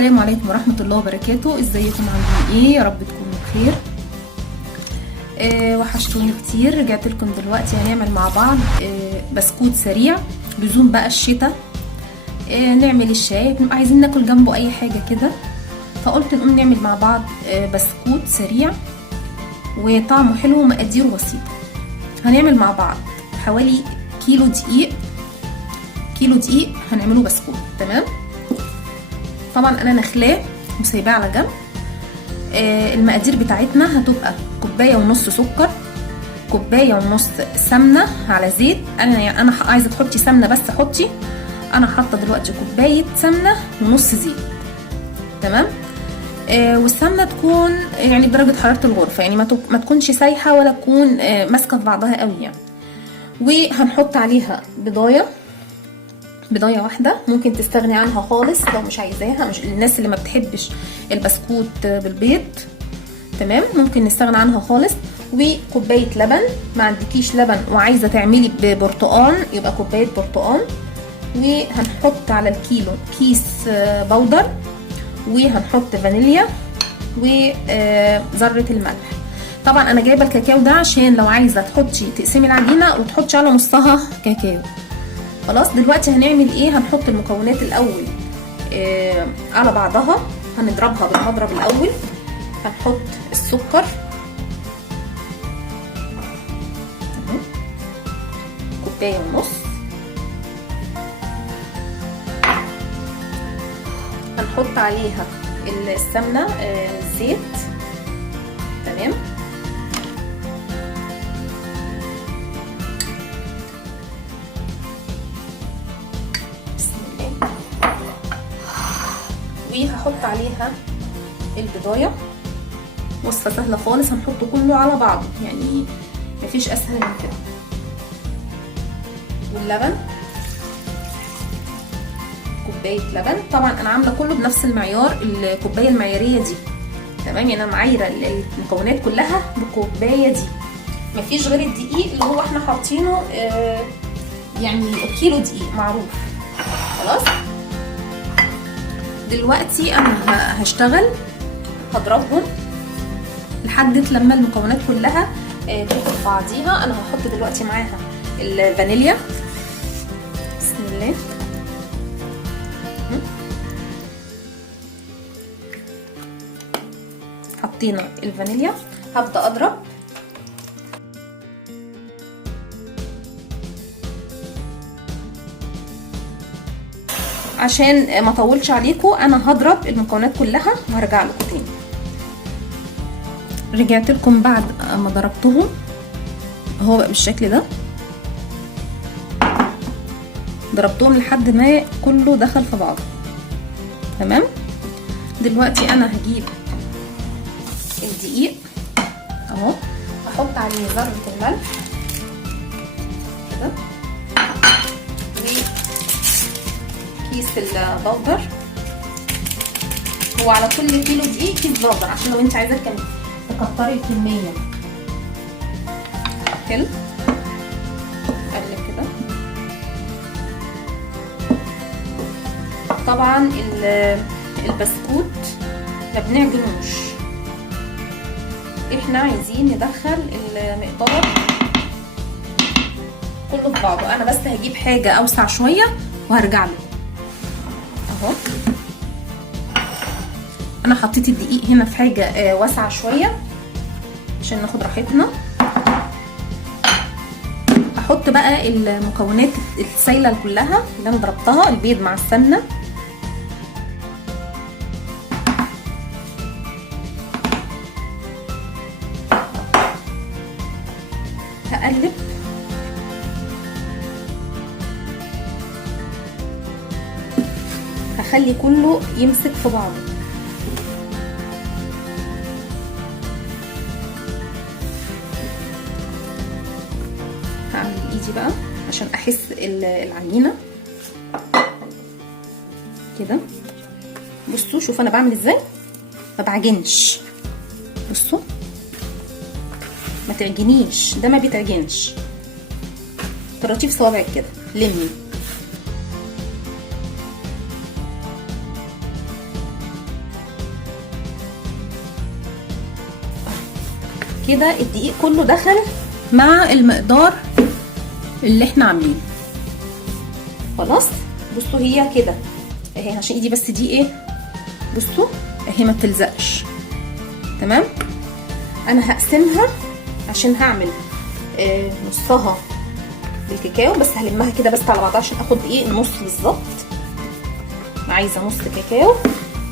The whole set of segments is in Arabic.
السلام عليكم ورحمة الله وبركاته. ازيكم عاملين ايه؟ يا رب تكونوا بخير. وحشتوني كتير. رجعت لكم دلوقتي هنعمل مع بعض بسكوت سريع لزوم بقى الشتاء. نعمل الشاي، بنبقى عايزين ناكل جنبه اي حاجة كده، فقلت نقوم نعمل مع بعض بسكوت سريع وطعمه حلو ومقاديره بسيطة. هنعمل مع بعض حوالي كيلو دقيق هنعمله بسكوت. تمام. طبعا انا نخلاه وسايباه على جنب. المقادير بتاعتنا هتبقى كوبايه ونص سكر، كوبايه ونص سمنه على زيت. انا عايزه تحطي سمنه بس حطي. انا حاطه دلوقتي كوبايه سمنه ونص زيت. تمام. والسمنه تكون يعني بدرجه حراره الغرفه، يعني ما تكونش سايحه ولا تكون ماسكه في بعضها قوي يعني. وهنحط عليها بيضايه واحده، ممكن تستغني عنها خالص لو مش عايزاها، مش الناس اللي ما بتحبش البسكوت بالبيض. تمام، ممكن نستغنى عنها خالص. وكوبايه لبن، ما عندكيش لبن وعايزه تعملي ببرتقان يبقى كوبايه برتقان. وهنحط على الكيلو كيس بودر، وهنحط فانيليا وذره الملح. طبعا انا جايبه الكاكاو ده عشان لو عايزه تقسمي العجينه وتحطي على نصها كاكاو. خلاص، دلوقتي هنعمل ايه؟ هنحط المكونات الاول على بعضها، هنضربها بالمضرب الاول. هنحط السكر كوبايه ونص، هنحط عليها السمنه الزيت. تمام. وهحط عليها البيضايه. وصفه سهله خالص، هنحطه كله على بعضه، يعني مفيش اسهل من كده. واللبن كوبايه لبن. طبعا انا عامله كله بنفس المعيار، الكوبايه المعياريه دي. تمام، يعني انا معايره المكونات كلها بالكوبايه دي، مفيش غير الدقيق اللي هو احنا حاطينه يعني كيلو دقيق معروف. خلاص، دلوقتي انا هشتغل هضربهم لحد لما المكونات كلها تدخل في بعضيها. انا هحط دلوقتي معاها الفانيليا. بسم الله. حطينا الفانيليا، هبدأ اضرب. عشان ما اطولش عليكم انا هضرب المكونات كلها وهرجع لكم تاني. رجعت لكم بعد ما ضربتهم، هو بقى بالشكل ده. ضربتهم لحد ما كله دخل في بعضه. تمام. دلوقتي انا هجيب الدقيق اهو، هحط عليه ذرة الملح كده، كيس البودر. هو على كل كيلو دقيق كيس بودر، عشان لو انت عايزه تكتري الكميه. حلو. اقلب كده. طبعا البسكوت ما بنعجنوش، احنا عايزين ندخل المقدار كله في بعضه. انا بس هجيب حاجه اوسع شويه وهرجع له. اهو انا حطيت الدقيق هنا في حاجه واسعه شويه عشان ناخد راحتنا. هحط بقى المكونات السايله كلها اللي انا ضربتها، البيض مع السمنه. هقلب. هخلي كله يمسك في بعضه. هعمل بايدي بقى عشان احس العجينه كده. بصوا، شوفوا انا بعمل ازاي، ما بعجنش. بصوا، ما تعجنيش، ده ما بيتعجنش. طراطيف صوابعك كده، لمي. كده الدقيق كله دخل مع المقدار اللي احنا عاملينه. خلاص بصوا هي كده اهي، عشان ايدي بس دي ايه، بصوا اهي ما بتلزقش. تمام. انا هقسمها عشان هعمل نصها بالكاكاو، بس هلمها كده بس على بعضها عشان اخد ايه النص بالظبط. عايزه نص كاكاو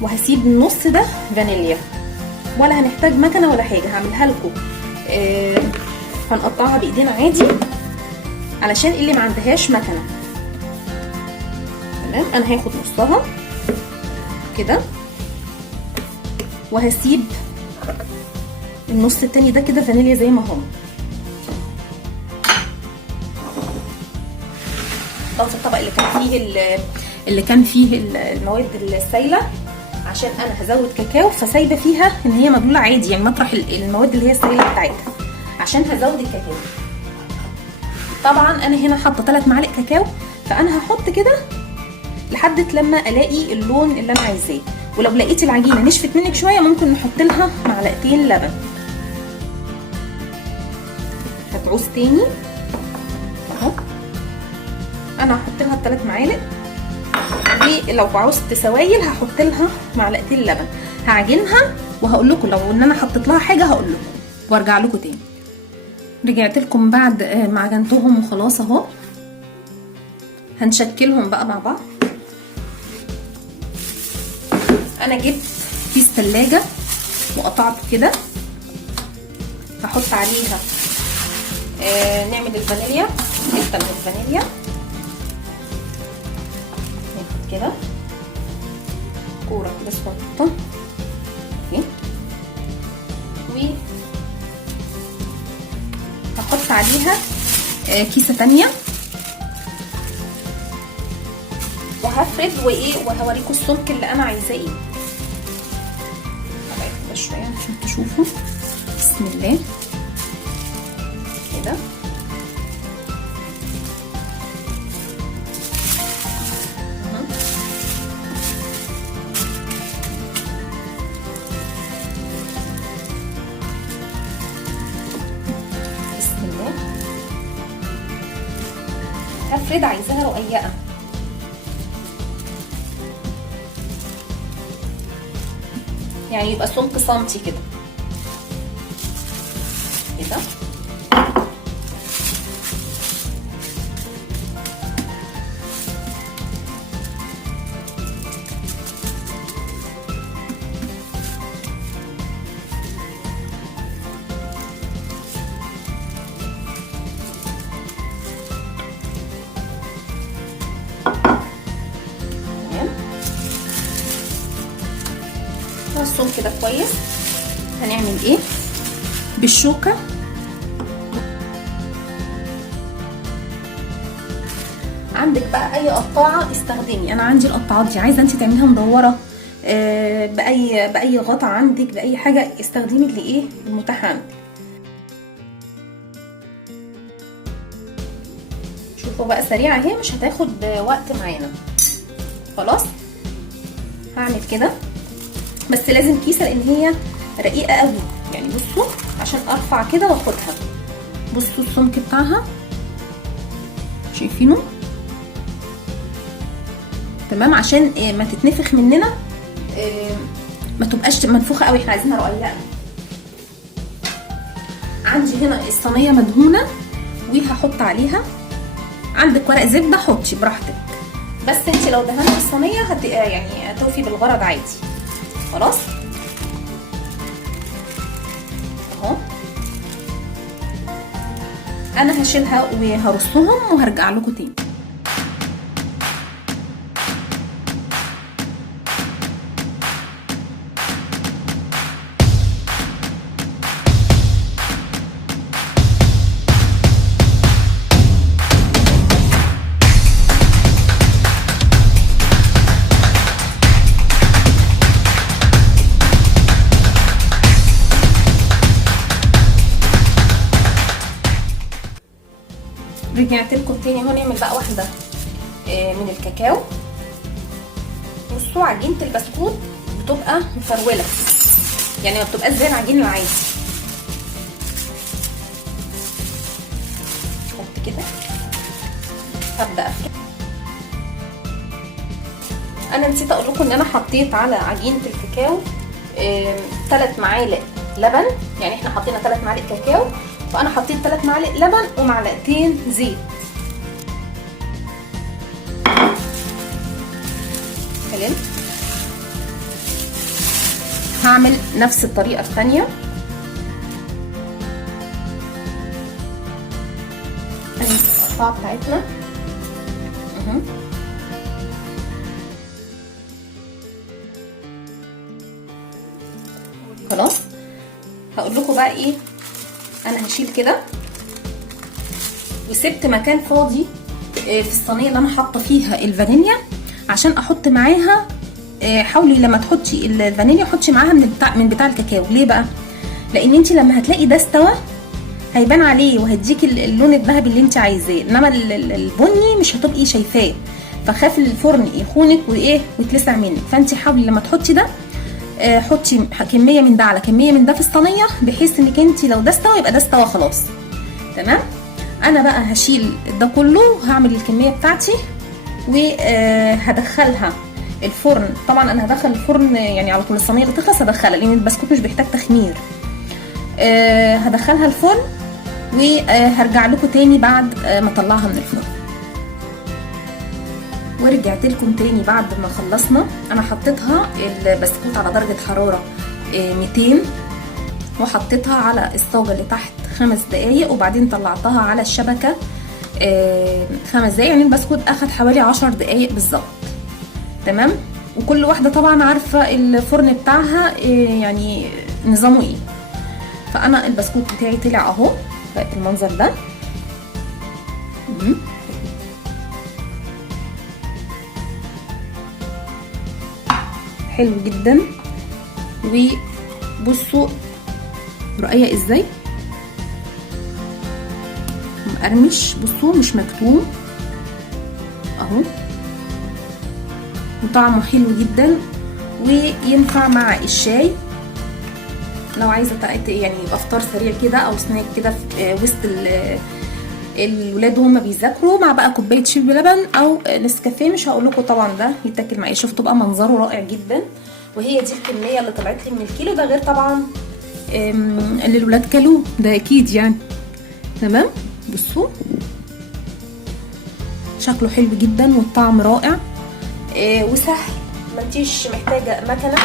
وهسيب النص ده فانيليا، ولا هنحتاج مكنه ولا حاجه، هعملها لكم هنقطعها بايدينا عادي علشان اللي ما عندهاش مكنه. تمام. انا هاخد نصها كده وهسيب النص التاني ده كده فانيليا زي ما هو. ده في الطبق اللي كان فيه المواد السايله، عشان انا هزود كاكاو فسايبه فيها ان هي مبلوله عادي، يعني مطرح المواد اللي هي السايله بتاعتها، عشان هزود الكاكاو. طبعا انا هنا حاطه 3 معالق كاكاو، فانا هحط كده لحد لما الاقي اللون اللي انا عايزاه. ولو لقيت العجينه نشفت منك شويه ممكن نحط لها معلقتين لبن. هتعوز تاني اهو، انا هحط لها 3 معالق، ولو عوزت سوايل هحط لها معلقتين لبن. هعجنها وهقول لكم لو ان انا حطيت لها حاجه هقول لكم وارجع لكم تاني. رجعت لكم بعد ما عجنتهم وخلاص اهو. هنشكلهم بقى مع بعض. انا جبت كيس تلاجة وقطعته كده، هحط عليها نعمل الفانيليا، حته من الفانيليا كده، كوره كده صغيره اهي، وهحط عليها كيسه تانية وهفرد وهوريكم السمك اللي انا عايزاه ايه. هبعد كده شويه عشان تشوفوا. بسم الله كده. بسم الله. هفرد، عايزاها رقيقه يعني يبقى سمك سنتي كده كده. الصوم كده كويس. هنعمل ايه بالشوكه؟ عندك بقى اي قطاعه استخدمي. انا عندي القطاعات دي، عايزه انت تعمليها مدوره باي غطا عندك، باي حاجه استخدمي اللي ايه المتاح عندك. شوفوا بقى سريعه اهي، مش هتاخد وقت معانا. خلاص هعمل كده، بس لازم كيسه لان هي رقيقه قوي يعني. بصوا عشان ارفع كده واخدها، بصوا السمك بتاعها شايفينه؟ تمام. عشان ما تتنفخ مننا، ما تبقاش منفوخه قوي، احنا عايزينها رقيقه. عندي هنا الصينيه مدهونه وهحط عليها، عندك ورق زبده حطي براحتك، بس انت لو دهنتي الصينيه يعني هتوفي بالغرض عادي. خلاص اهو. انا هشيلها وهرصهم وهرجع لكم تاني. رجعت لكم تاني اهو. نعمل بقى واحده من الكاكاو. بصوا عجينه البسكوت بتبقى مفروله يعني، ما بتبقاش زي العجين العادي. كده هبدا افرد. انا نسيت اقول لكم ان انا حطيت على عجينه الكاكاو 3 معالق لبن، يعني احنا حطينا 3 معالق كاكاو، فانا حطيت 3 معالق لبن ومعلقتين زيت. حلو. هعمل نفس الطريقه الثانيه. القطعه بتاعتنا خلاص. هقول لكم بقى ايه، انا هشيل كده وسبت مكان فاضي في الصينيه اللي انا حاطه فيها الفانيليا عشان احط معاها. حاولي لما تحطي الفانيليا حطي معاها من بتاع الكاكاو. ليه بقى؟ لان انت لما هتلاقي ده استوى هيبان عليه وهيديكي اللون الذهبي اللي انت عايزاه، انما البني مش هتبقي شايفاه، فخاف الفرن يخونك وايه ويتلسع منك. فانت حاولي لما تحطي ده حطي كميه من ده على كميه من ده في الصينيه، بحيث انك انت لو ده استوى يبقى ده استوى خلاص. تمام. انا بقى هشيل ده كله، هعمل الكميه بتاعتي وهدخلها الفرن. طبعا انا هدخل الفرن يعني على طول، الصينيه اللي تخلص هدخلها لان البسكوت مش بيحتاج تخمير. هدخلها الفرن وهرجع لكم تاني بعد ما اطلعها من الفرن. ورجعت لكم تاني بعد ما خلصنا. انا حطيتها البسكوت على درجه حراره 200 وحطيتها على الصاجه اللي تحت 5 دقايق، وبعدين طلعتها على الشبكه 5 دقايق، يعني البسكوت اخد حوالي 10 دقايق بالظبط. تمام. وكل واحده طبعا عارفه الفرن بتاعها يعني نظامه ايه. فانا البسكوت بتاعي طلع اهو بالمنظر ده. حلو جدا. وبصوا رقيق ازاي، مقرمش، بصوا مش مكتوم اهو، وطعمه حلو جدا وينفع مع الشاي لو عايزه يعني يبقى فطار سريع كده او سناك كده في وسط الولاد وهم بيذاكروا، مع بقى كوبايه شاي بلبن او نسكافيه. مش هقول لكم طبعا ده يتاكل مع ايه. شفتوا بقى منظره رائع جدا. وهي دي الكميه اللي طلعت لي من الكيلو ده، غير طبعا اللي الولاد كلوه ده اكيد يعني. تمام. بصوا شكله حلو جدا والطعم رائع وسهل، ما انتيش محتاجه مكنه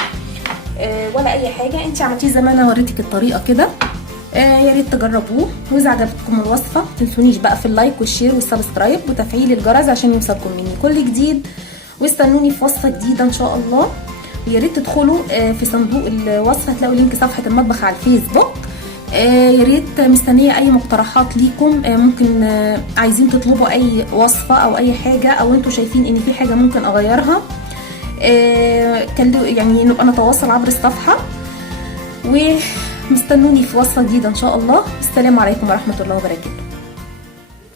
ولا اي حاجه. انت عملتيه زي ما انا وريتك الطريقه كده. يا ريت تجربوه، واذا عجبتكم الوصفه ما تنسونيش بقى في اللايك والشير والسبسكرايب وتفعيل الجرس عشان يوصلكم مني كل جديد. واستنوني في وصفه جديده ان شاء الله. ويا ريت تدخلوا في صندوق الوصف هتلاقوا لينك صفحه المطبخ على الفيسبوك. يا ريت مستنيه اي مقترحات ليكم. ممكن عايزين تطلبوا اي وصفه او اي حاجه، او انتوا شايفين ان في حاجه ممكن اغيرها، يعني نبقى نتواصل عبر الصفحه. ومستنوني في وصفه جديده ان شاء الله. السلام عليكم ورحمه الله وبركاته.